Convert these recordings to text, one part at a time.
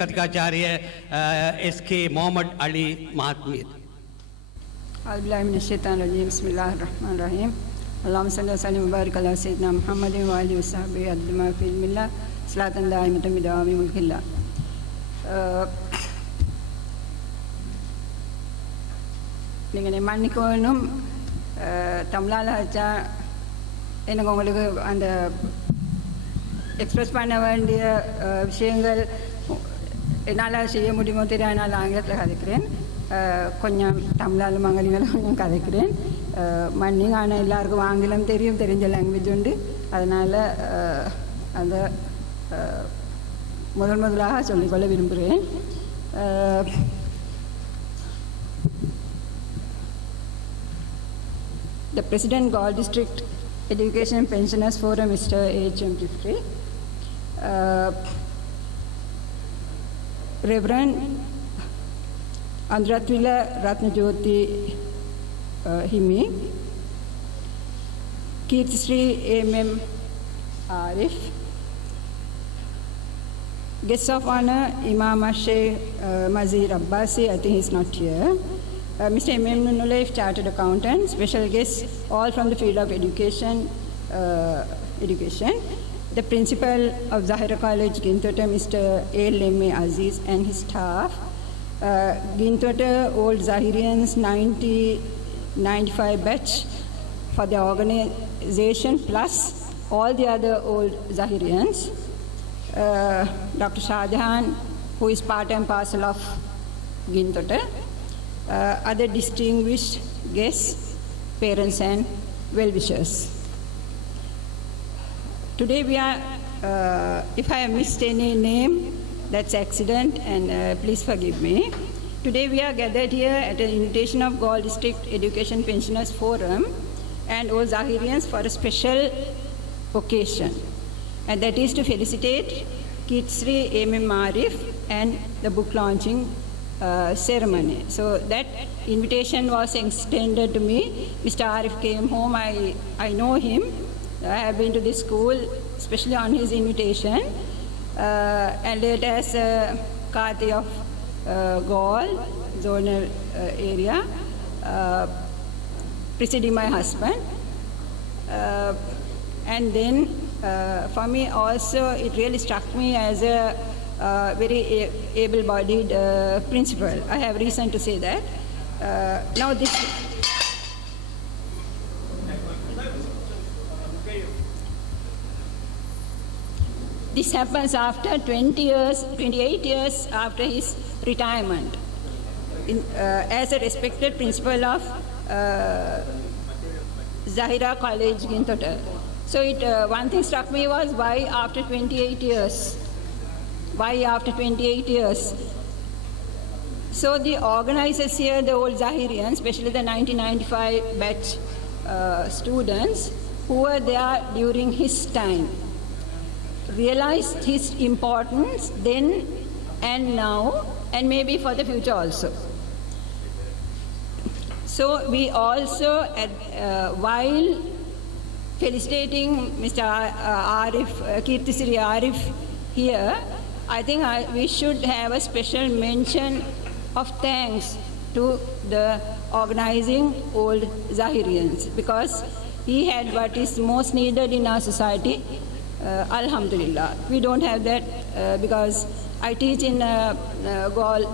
कथिकाचार्य SK Mohammad Ali महात्मीर। बिस्मिल्लाहिर्रहमानिर्रहीम अल्लाहुम्मा सल्लि व सल्लिम व बारिक अला सय्यिदिना मुहम्मदिन व आलिहि व सहबिहि अद्मा फिल मिल्ला सलातन दाइमतन बिदावमि मुल्किल्ला। நீங்கள் மன்னிக்கணும், தமிழால் வச்சா எனக்கு உங்களுக்கு அந்த எக்ஸ்பிரஸ் பண்ண வேண்டிய விஷயங்கள் என்னால் செய்ய முடியுமோ தெரியாது. என்னால் ஆங்கிலத்தில் கதைக்கிறேன், கொஞ்சம் தமிழாலும் மங்கலிங்களும் கொஞ்சம் கதைக்கிறேன். மன்னிங்க, ஆனால் எல்லாருக்கும் ஆங்கிலம் தெரியும், தெரிஞ்ச லாங்குவேஜ் உண்டு. அதனால் அந்த முதலாக சொல்லிக்கொள்ள விரும்புகிறேன். The President Galle District Education and Pensioners Forum, Mr. H.M. Jeffrey, Reverend Andratwila Ratnajyoti Himi, Kirtisri A.M. Arif, Guests of Honor Imam Sheikh Mazir Abbasi, I think he's not here. Mr. M.M. Nuleif, Chartered Accountant, special guests, all from the field of education. The Principal of Zahira College, Gintota, Mr. A. Lemme Aziz, and his staff. Gintota Old Zahirians 90-95 batch for the organization, plus all the other old Zahirians. Dr. Shahjahan, who is part and parcel of Gintota. Other distinguished guests, parents and well-wishers. Today we are, if I have missed any name, that's accident, and please forgive me. Today we are gathered here at the invitation of Galle District Education Pensioners Forum and all Zahirians for a special occasion, and that is to felicitate Kirtisri A.M. Arif and the book launching ceremony. So that invitation was extended to me. Mr. Arif came home. I know him. I have been to this school, especially on his invitation. And later as Kati of Galle zonal area, preceding my husband. And then for me also, it really struck me as a very able-bodied principal. I have reason to say that. Now this happens after 28 years after his retirement as a respected principal of Zahira College, Gintota. So one thing struck me was why after 28 years? Why after 28 years? So the organizers here, the old Zahirians, especially the 1995 batch students who were there during his time, realized his importance then and now, and maybe for the future also. So we also, while felicitating Mr. Arif, Kirtisri Arif here, I think we should have a special mention of thanks to the organizing old Zahirians, because he had what is most needed in our society. Alhamdulillah. We don't have that because I teach in Galle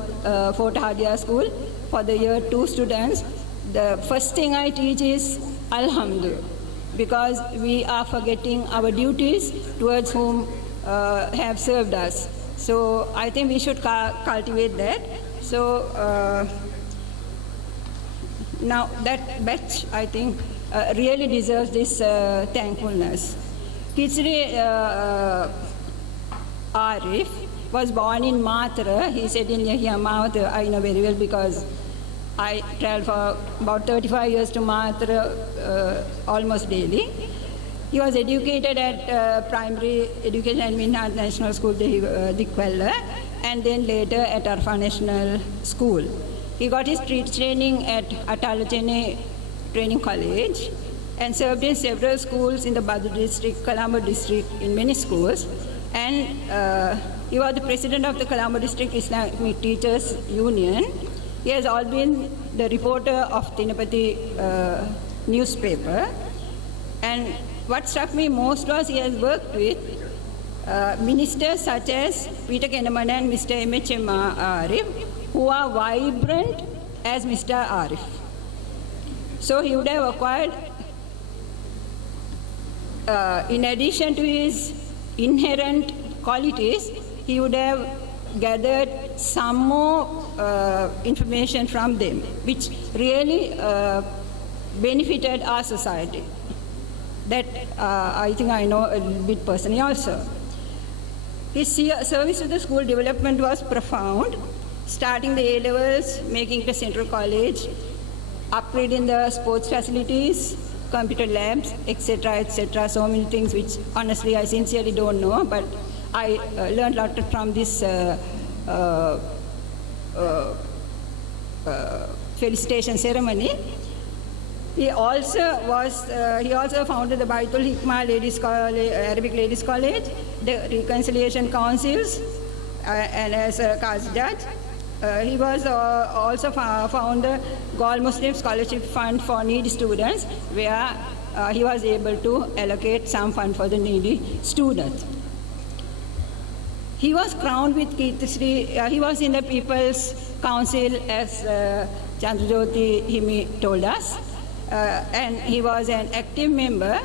Fort Hadia School for the year 2 students. The first thing I teach is Alhamdulillah, because we are forgetting our duties towards whom have served us. So I think we should cultivate that. So now that batch, I think, really deserves this thankfulness. Kirtisri Arif was born in Matra. He said in Yahya, I know very well because I travel for about 35 years to Matra almost daily. He was educated at primary education at Minhaj National School, Dikwella, and then later at Arfa National School. He got his training at Atalachene Training College and served in several schools in the Badu district, Colombo district, in many schools. And He was the president of the Colombo District Islamic Teachers Union. He has always been the reporter of Tinapati newspaper. And what struck me most was he has worked with ministers such as Peter Kenneman and Mr. M.H.M. Arif, who are vibrant as Mr. Arif. So he would have acquired, in addition to his inherent qualities, he would have gathered some more information from them, which really benefited our society. That I think I know a little bit personally also. His service to the school development was profound, starting the A-levels, making it a central college, upgrading the sports facilities, computer labs, etc., so many things which honestly I sincerely don't know, but I learned a lot from this felicitation ceremony. He also founded the Baitul Hikmah Ladies College, Arabic Ladies College, the Reconciliation Councils, and as a Qazi judge. He was also founder Gaul Muslim Scholarship Fund for needy students, where he was able to allocate some fund for the needy students. He was crowned with Kirtisri. He was in the People's Council, as Chandrajyoti Himi told us. And he was an active member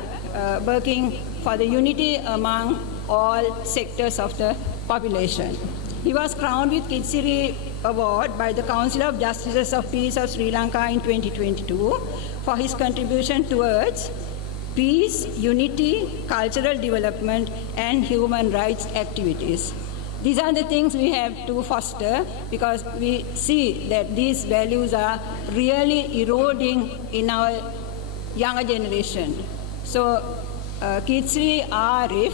working for the unity among all sectors of the population. He was crowned with Kirtisri Award by the Council of Justices of Peace of Sri Lanka in 2022 for his contribution towards peace, unity, cultural development, and human rights activities. These are the things we have to foster, because we see that these values are really eroding in our younger generation. So Kirtisri Arif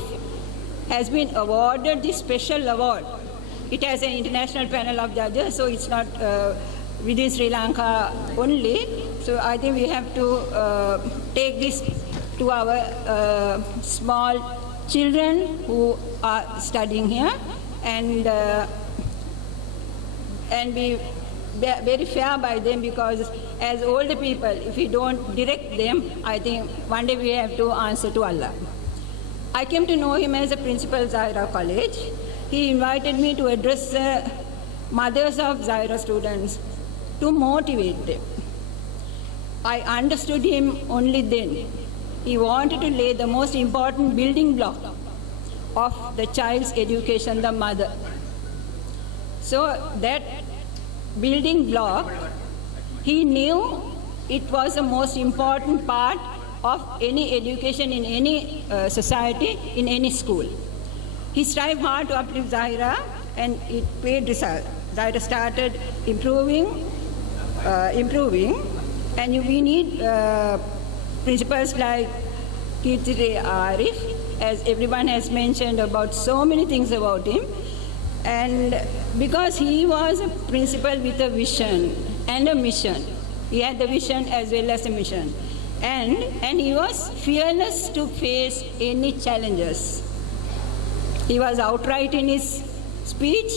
has been awarded this special award. It has an international panel of judges, so it's not within Sri Lanka only. So I think we have to take this to our small children who are studying here, and be very fair by them, because as older people, if we don't direct them, I think one day we have to answer to Allah. I came to know him as a principal Zahira College. He invited me to address the mothers of Zahira students to motivate them. I understood him only then. He wanted to lay the most important building block of the child's education, the mother. So that building block, he knew it was the most important part of any education in any society, in any school. He strived hard to uplift Zahira, and it paid result. Zahira started improving, and we need principals like Kirtisri Arif, as everyone has mentioned about so many things about him. And because he was a principal with a vision and a mission. He had the vision as well as a mission. And he was fearless to face any challenges. He was outright in his speech.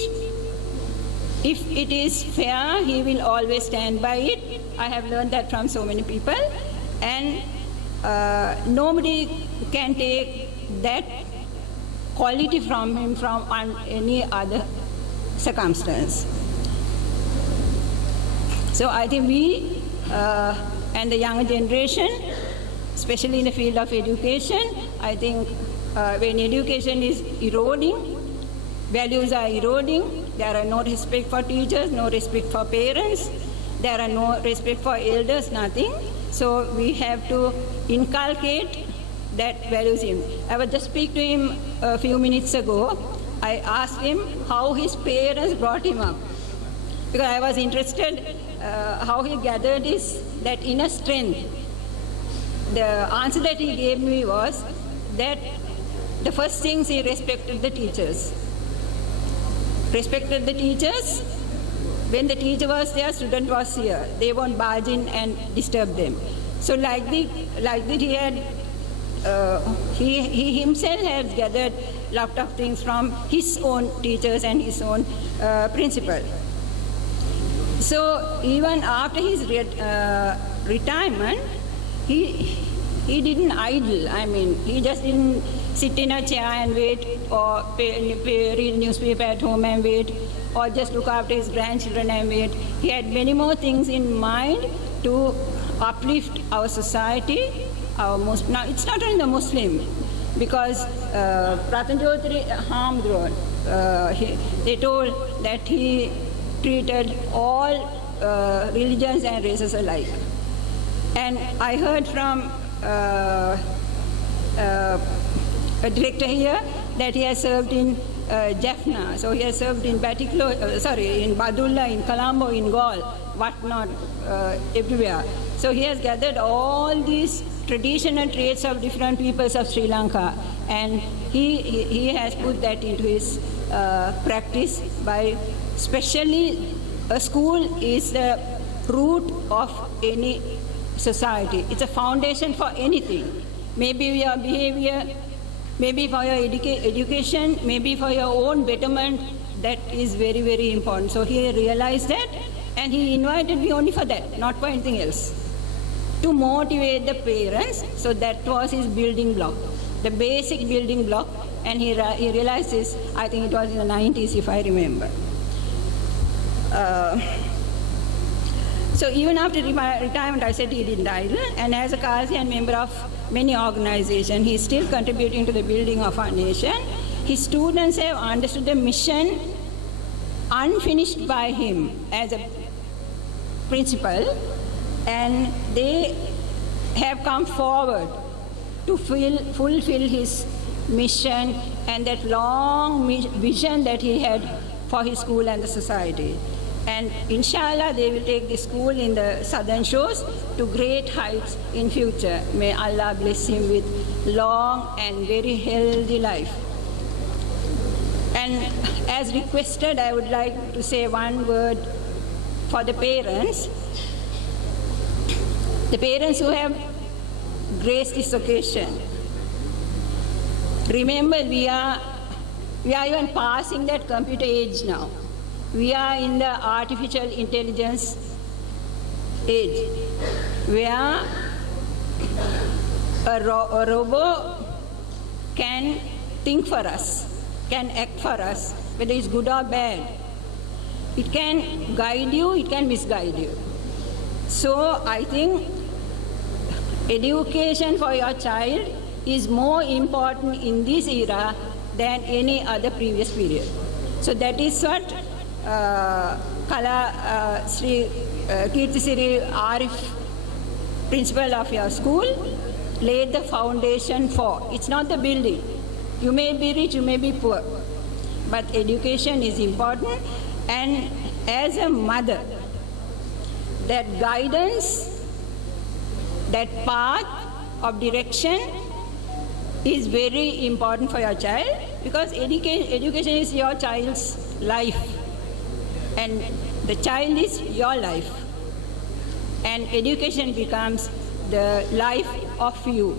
If it is fair, he will always stand by it. I have learned that from so many people. And nobody can take that quality from him from any other circumstance. So I think we and the younger generation, especially in the field of education, I think when education is eroding, values are eroding, there are no respect for teachers, no respect for parents, there are no respect for elders, nothing. So we have to inculcate that values in him. I was just speaking to him a few minutes ago. I asked him how his parents brought him up, because I was interested how he gathered that inner strength. The answer that he gave me was that the first things, he respected the teachers. Respected the teachers. When the teacher was there, student was here. They won't barge in and disturb them. So like that he had, he himself has gathered lot of things from his own teachers and his own principal. So even after his retirement, he didn't idle. I mean, he just didn't sit in a chair and wait, or read newspaper at home and wait, or just look after his grandchildren and wait. He had many more things in mind to uplift our society. Now, it's not only the Muslim, because Pratanjotri Hamdron, they told that he treated all religions and races alike. And I heard from a director here that he has served in Jaffna, so he has served in in Badulla, in Colombo, in Gaul, whatnot, everywhere. So he has gathered all these traditional traits of different peoples of Sri Lanka, and he has put that into his practice by, especially a school is the root of any society. It's a foundation for anything. Maybe your behavior, maybe for your education, maybe for your own betterment. That is very, very important. So he realized that, and he invited me only for that, not for anything else, to motivate the parents. So that was his building block, the basic building block. And he realized this, I think it was in the 90s, if I remember. So even after retirement, I said he didn't idle, and as a Qazi and member of many organizations, he's still contributing to the building of our nation. His students have understood the mission unfinished by him as a principal, and they have come forward to fulfill his mission and that long vision that he had for his school and the society. And inshallah, they will take the school in the Southern Shores to great heights in future. May Allah bless him with long and very healthy life. And as requested, I would like to say one word for the parents. The parents who have graced this occasion. Remember, we are even passing that computer age now. We are in the artificial intelligence age, where a robot can think for us, can act for us, whether it's good or bad. It can guide you, it can misguide you. So I think education for your child is more important in this era than any other previous period. So that is what Sri Kirtisiri Arif, principal of your school, laid the foundation for. It's not the building. You may be rich, you may be poor, but education is important. And as a mother, that guidance, that path of direction is very important for your child, because education is your child's life, and the child is your life, and education becomes the life of you.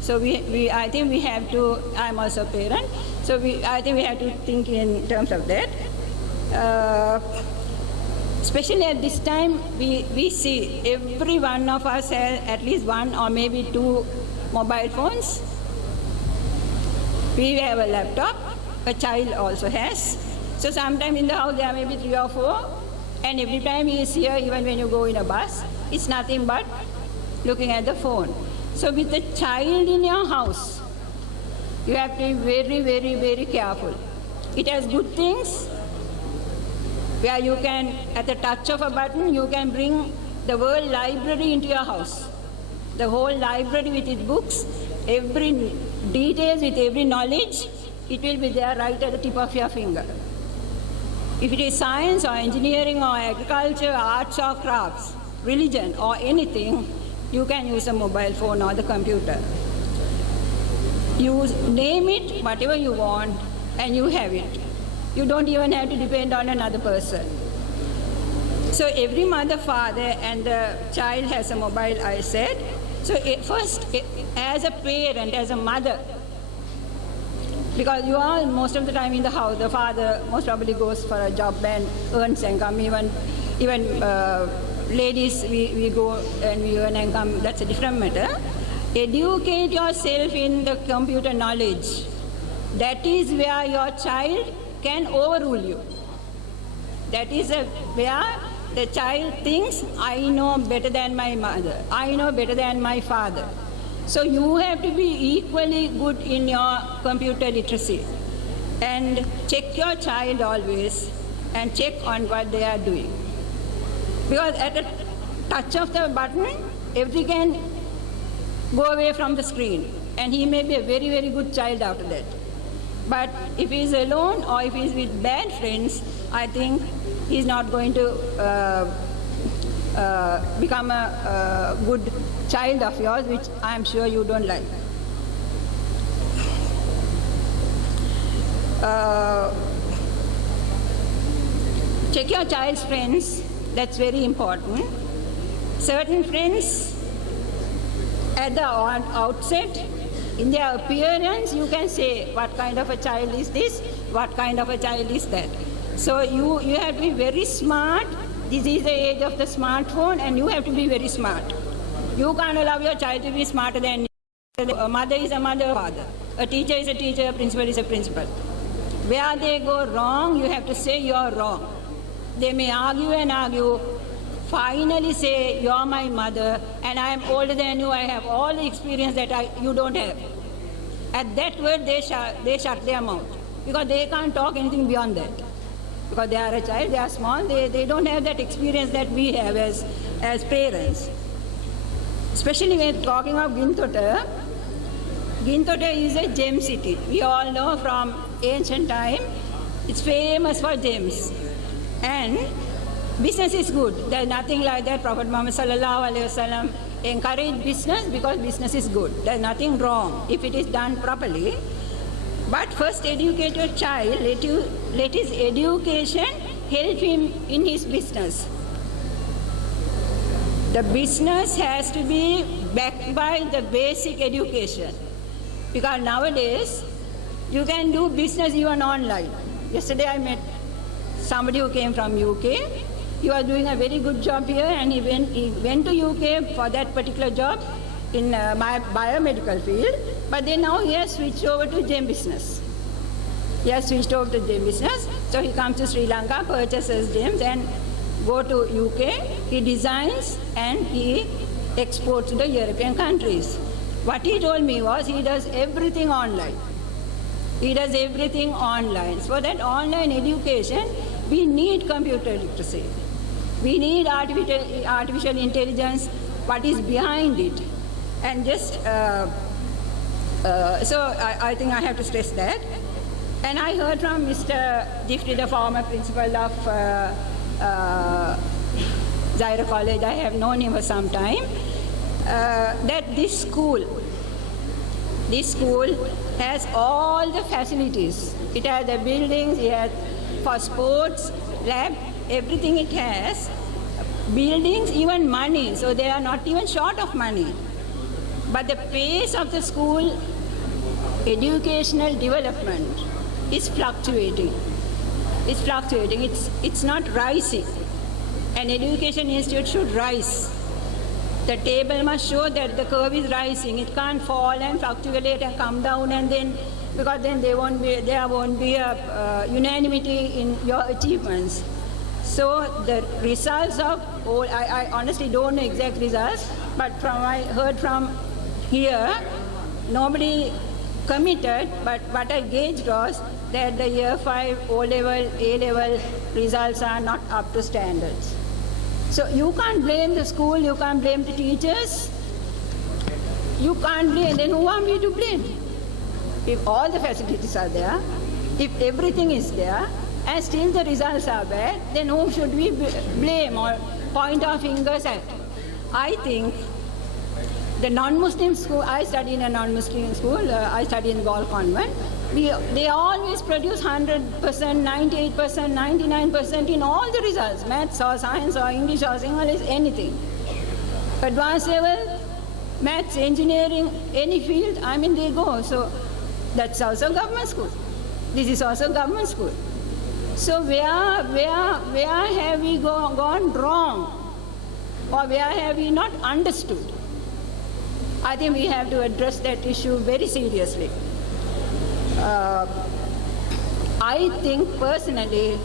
So I think we have to, I'm also a parent, so I think we have to think in terms of that. Especially at this time, we see every one of us has at least one or maybe two mobile phones. We have a laptop, a child also has. So sometime in the house there may be 3 or 4, and every time he is here, even when you go in a bus, it's nothing but looking at the phone. So with the child in your house, you have to be very, very, very careful. It has good things, where you can, at the touch of a button, you can bring the world library into your house. The whole library with its books, every details with every knowledge, it will be there right at the tip of your finger. If it is science or engineering or agriculture, arts or crafts, religion or anything, you can use a mobile phone or the computer. You name it, whatever you want, and you have it. You don't even have to depend on another person. So every mother, father, and the child has a mobile, I said. So first, as a parent, as a mother, Because you are most of the time in the house. The father most probably goes for a job and earns income. Even ladies, we go and we earn income. That's a different matter. Educate yourself in the computer knowledge. That is where your child can overrule you. That is where the child thinks, I know better than my mother. I know better than my father. So you have to be equally good in your computer literacy. And check your child always and check on what they are doing. Because at a touch of the button, everything can go away from the screen. And he may be a very, very good child after that. But if he is alone or if he is with bad friends, I think he's not going to become a good child of yours, which I'm sure you don't like. Check your child's friends. That's very important. Certain friends, at the outset, in their appearance, you can say what kind of a child is this, what kind of a child is that. So you have to be very smart. This is the age of the smartphone, and you have to be very smart. You can't allow your child to be smarter than you. A mother is a mother, a father. A teacher is a teacher, a principal is a principal. Where they go wrong, you have to say you're wrong. They may argue and argue. Finally say, you're my mother, and I am older than you. I have all the experience that you don't have. At that word, they shut their mouth, because they can't talk anything beyond that. Because they are a child, they are small, they don't have that experience that we have as parents. Especially when talking of Gintota, Gintota is a gem city. We all know from ancient time, it's famous for gems. And business is good. There's nothing like that. Prophet Muhammad sallallahu alaihi wasallam encouraged business because business is good. There's nothing wrong if it is done properly. But first educate your child, let his education help him in his business. The business has to be backed by the basic education. Because nowadays, you can do business even online. Yesterday I met somebody who came from UK. He was doing a very good job here, and he went to UK for that particular job in my biomedical field, but then now he has switched over to gem business. He has switched over to gem business, so he comes to Sri Lanka, purchases gems, and go to UK. He designs and he exports to the European countries. What he told me was he does everything online. He does everything online. For that online education, we need computer literacy. We need artificial intelligence, what is behind it. And just, so I think I have to stress that. And I heard from Mr. Difty, the former principal of Zaira College, I have known him for some time, that this school has all the facilities. It has the buildings, it has for sports, lab, everything it has. Buildings, even money, so they are not even short of money. But the pace of the school educational development is fluctuating. It's fluctuating, it's not rising. An education institute should rise. The table must show that the curve is rising. It can't fall and fluctuate and come down, and then, because then there won't be a unanimity in your achievements. So the results of, I honestly don't know exact results, but I heard from here, nobody committed, but what I gauged was that the year 5 O-level, A-level results are not up to standards. So you can't blame the school, you can't blame the teachers, you can't blame, then who are we to blame? If all the facilities are there, if everything is there, and still the results are bad, then whom should we blame or point our fingers at? I think the non-Muslim school, I study in a non-Muslim school, I study in Gaul Convent, they always produce 100%, 98%, 99% in all the results, maths or science or English or English, anything. Advanced level, maths, engineering, any field, I mean they go. So That's also government school. This is also government school. So where have we gone wrong? Or where have we not understood? I think we have to address that issue very seriously. I think personally,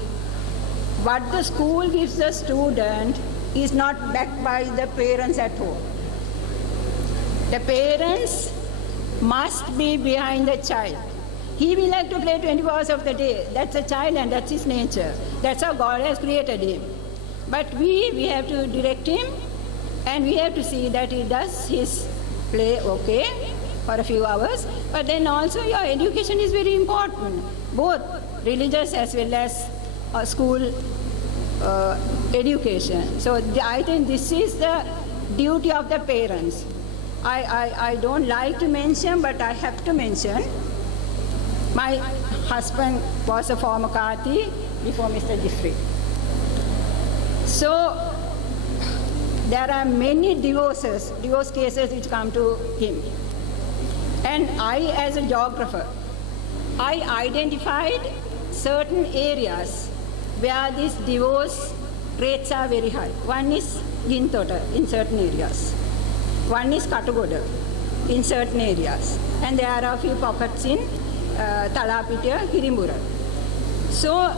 what the school gives the student is not backed by the parents at home. The parents must be behind the child. He will like to play 24 hours of the day. That's a child and that's his nature. That's how God has created him. But we have to direct him, and we have to see that he does his play okay for a few hours. But then also your education is very important, both religious as well as school education. So I think this is the duty of the parents. I don't like to mention, but I have to mention, my husband was a former Kati before Mr. Jeffrey. So there are many divorce cases which come to him. And I, as a geographer, I identified certain areas where these divorce rates are very high. One is Gintota in certain areas. One is Katugoda in certain areas. And there are a few pockets in Talapitiya, Hirimbura. So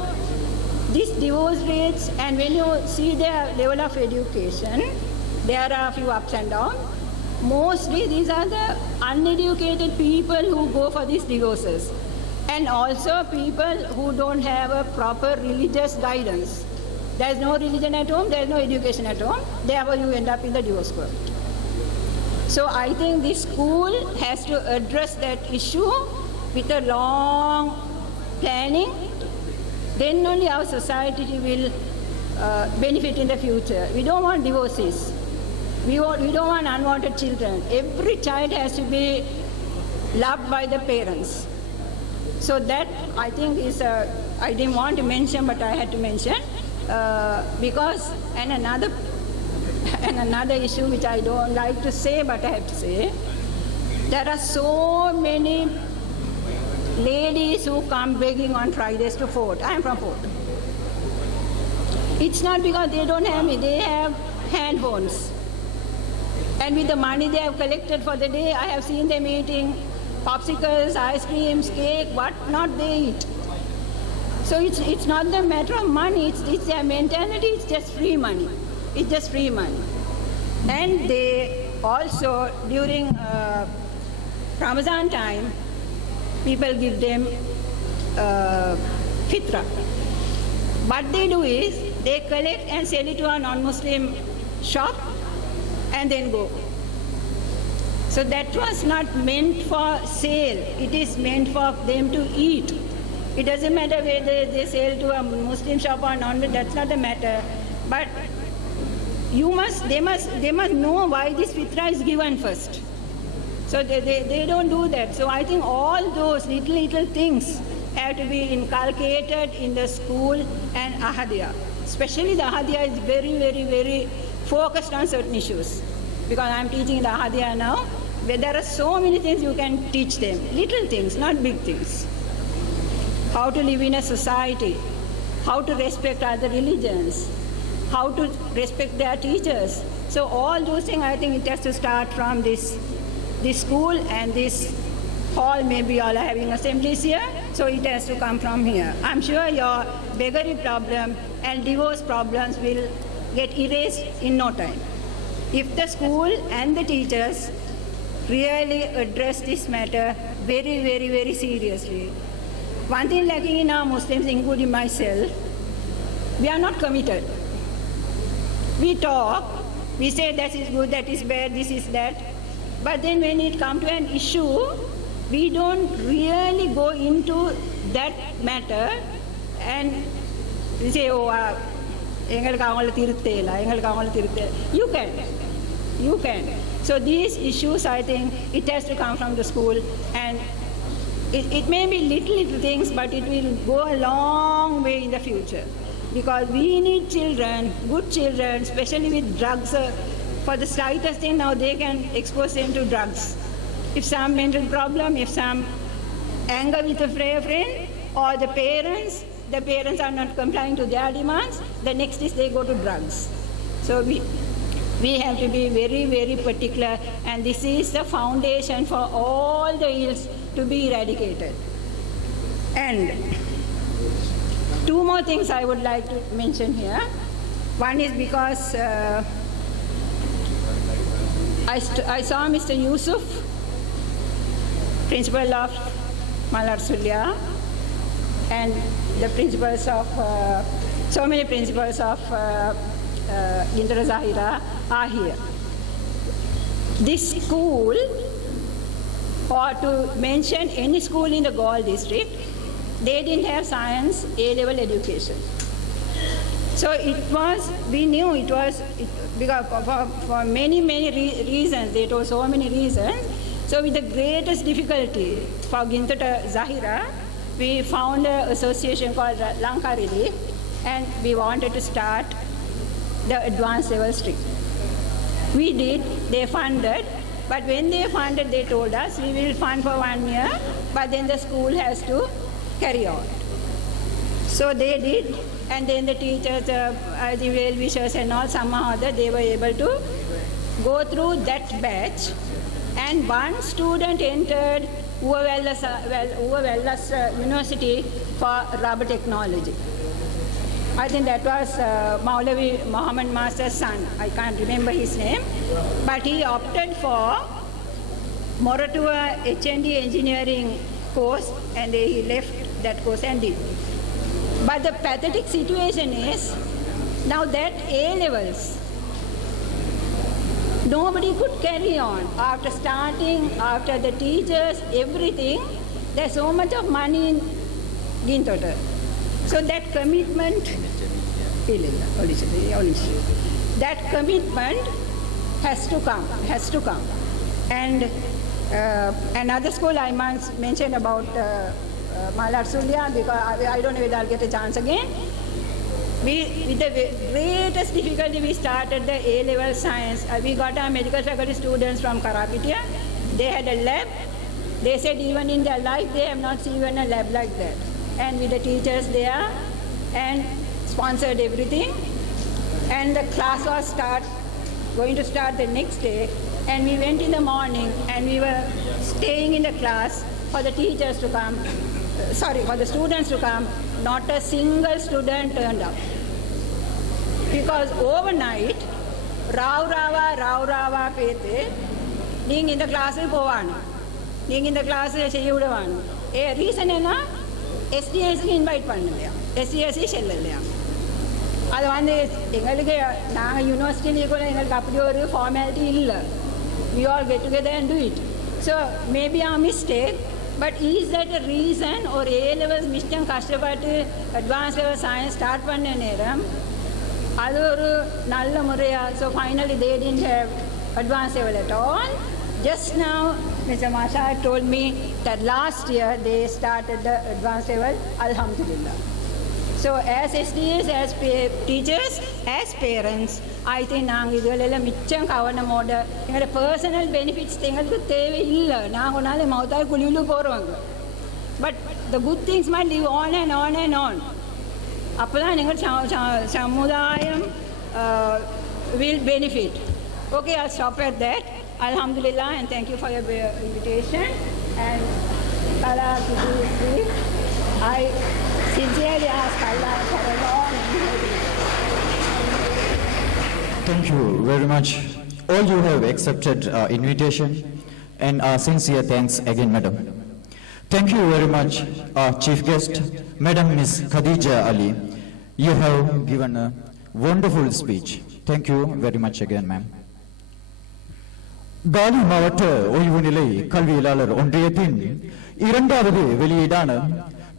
these divorce rates, and when you see their level of education, there are a few ups and downs. Mostly these are the uneducated people who go for these divorces, and also people who don't have a proper religious guidance. There is no religion at home, there is no education at home, therefore you end up in the divorce court. So I think this school has to address that issue with a long planning. Then only our society will benefit in the future. We don't want divorces. We don't want unwanted children. Every child has to be loved by the parents. So that, I think, is I didn't want to mention, but I had to mention, because, and another issue which I don't like to say, but I have to say, there are so many ladies who come begging on Fridays to Fort. I am from Fort. It's not because they don't have me, they have handphones. And with the money they have collected for the day, I have seen them eating popsicles, ice creams, cake, what not they eat. So it's not the matter of money, it's their mentality, it's just free money. It's just free money. And they also, during Ramadan time, people give them fitra. What they do is, they collect and sell it to a non-Muslim shop and then go. So that was not meant for sale. It is meant for them to eat. It doesn't matter whether they sell to a Muslim shop or not, that's not the matter. But they must know why this fitra is given first. So they don't do that. So I think all those little things have to be inculcated in the school and Ahadiyya. Especially the Ahadiyya is very focused on certain issues. Because I'm teaching the Ahadiyya now, where there are so many things you can teach them. Little things, not big things. How to live in a society, how to respect other religions, how to respect their teachers. So all those things, I think it has to start from this school and this hall. Maybe all are having assemblies here, so it has to come from here. I'm sure your beggary problem and divorce problems will get erased in no time. If the school and the teachers really address this matter very seriously. One thing lacking in our Muslims, including myself, we are not committed. We talk, we say that is good, that is bad, this is that. But then when it comes to an issue, we don't really go into that matter and say, oh, you can. So these issues, I think, it has to come from the school, and it may be little things, but it will go a long way in the future. Because we need children, good children, especially with drugs. For the slightest thing now, they can expose them to drugs. If some mental problem, if some anger with a friend or the parents are not complying to their demands, the next is they go to drugs. So we have to be very, very particular, and this is the foundation for all the ills to be eradicated. And two more things I would like to mention here. One is because I saw Mr. Yusuf, principal of Malad Sulia, and the principals of, so many principals of Indra Zahira are here. This school, or to mention any school in the Galle district, they didn't have science A-level education. So we knew it was, because for many, many reasons, they told so many reasons. So with the greatest difficulty for Gintata Zahira, we found an association called Lanka Relief, and we wanted to start the advanced level stream. We did, they funded, but when they funded, they told us, we will fund for 1 year, but then the school has to carry on. So they did, and then the teachers, the well-wishers and all, somehow or other, they were able to go through that batch, and one student entered Uwa University for rubber technology. I think that was Maulavi Muhammad Master's son. I can't remember his name, but he opted for Moratua HND engineering course, and he left that course and did. But the pathetic situation is, now that A-levels, nobody could carry on. After starting, after the teachers, everything, there's so much of money in Gintota. So that commitment, that commitment has to come. And another school I must mention about Malad Sulia, because I don't know whether I'll get a chance again. With the greatest difficulty, we started the A-level science. We got our medical faculty students from Karapitia. They had a lab. They said even in their life, they have not seen even a lab like that. And with the teachers there, and sponsored everything. And the class was going to start the next day. And we went in the morning, and we were staying in the class for the teachers to come, for the students to come. Not a single student turned up. Because overnight, Rava Pete, being in the class will go on. Being in the class will say, a reason is SDS invite pannaya. SDS shellaya. அது வந்து எங்களுக்கு நாங்கள் யூனிவர்சிட்டியில் கூட எங்களுக்கு அப்படி ஒரு formality இல்லை. We all get together and do it. So maybe our mistake, but is that a reason or A-levels மிச்சம் கஷ்டப்பட்டு advanced level science start பண்ண நேரம் அது ஒரு நல்ல முறையா? So finally they didn't have advanced level at all. Just now Mr. Masha told me that last year they started the advanced level, alhamdulillah. So as SDs, as teachers, as parents, I think நாங்கள் இதுகளெல்லாம் மிச்சம் கவனமோட எங்களோட personal benefits எங்களுக்கு தேவையில்லை. நாங்கள் ஒன்றாலே மௌத்தாய் குழிவுல போகிறவங்க. But the good things might live on and on and on. அப்போ தான் எங்கள் சமுதாயம் will benefit. Okay, I'll stop at that. Alhamdulillah, and thank you for your invitation. And Kala, I sincerely ask Allah for a long Thank you very much. All you have accepted invitation, and sincere thanks again, madam. Thank you very much, chief guest, Madam Ms. Khadija Ali. You have given a wonderful speech. Thank you very much again, ma'am. காலி மாவட்ட ஓய்வு நிலை கல்வியலாளர் ஒன்றியத்தின் இரண்டாவது வெளியீடான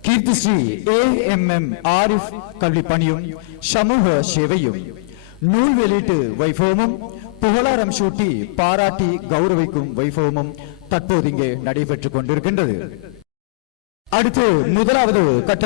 Keerthisri AMM Arif கல்வி பணியும் சமூக சேவையும் நூல் வெளியீட்டு வைபவமும் புகழாரம் சூட்டி பாராட்டி கௌரவிக்கும் வைபவமும் தற்போது இங்கே நடைபெற்றுக் கொண்டிருக்கின்றது. அடுத்து முதலாவது கட்ட